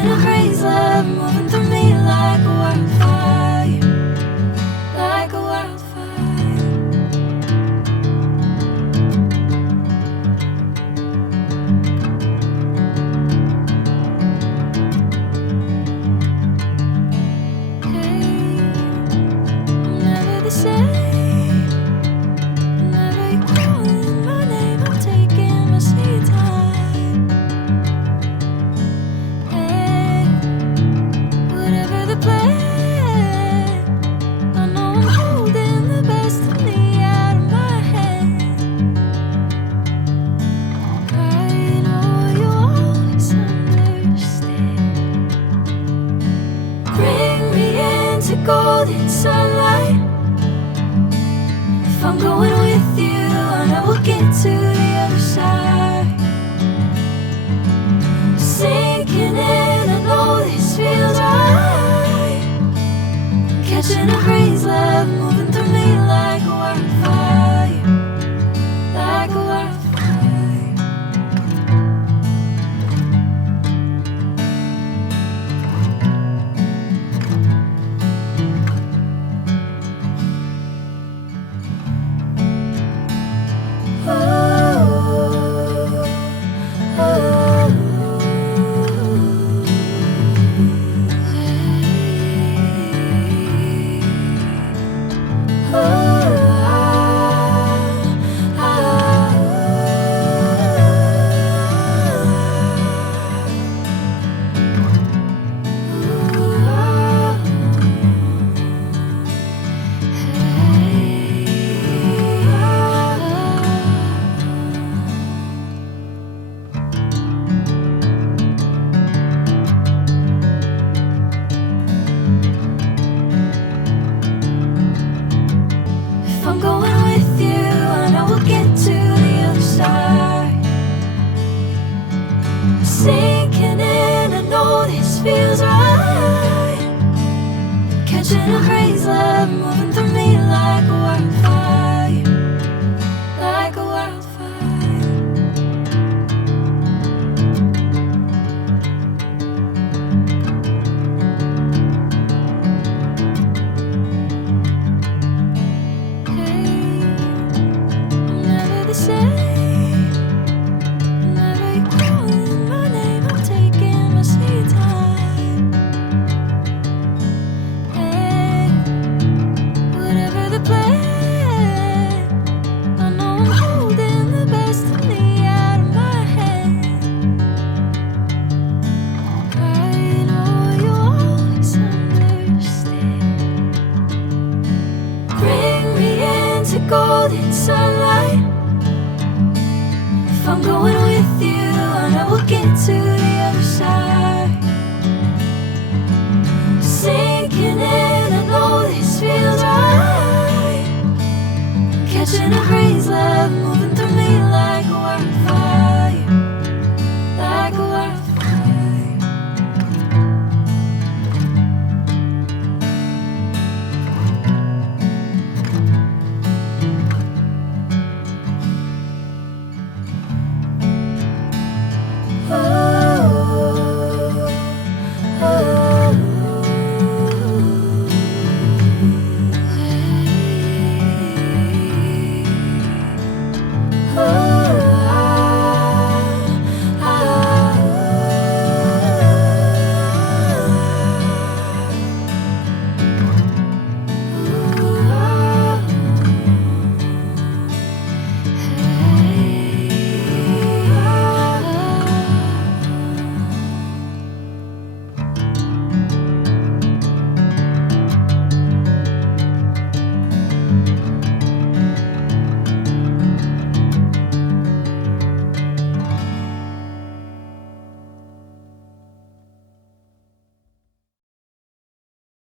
Catching a crazy love moving through me like a wildfire, like a wildfire. Hey, I'm never the same. Whenever you're calling my name, I'm taking my sweet time. Hey, whatever the plan, I know I'm holding the best of me out of my hand. I know you always understand. Bring me into golden sunlight. If I'm going with you, I know we'll get to the other side. Sinking in, I know this feels right. Catching a crazy love moving through me like a wildfire, like a wildfire. If I'm going with you, I know we'll get to the other side. Sinking in, I know this feels right. Catching a crazy love moving through me like a wildfire, like a wildfire. Hey, I'm never the same. Whenever you're calling my name, I'm taking my sweet time. Hey, whatever the plan, I know I'm holding the best of me out of my hand. I know you always understand. Bring me into golden sunlight. If I'm going with you, I know we'll get to the other side. Sinking in, I know this feels right. Catching a crazy love moving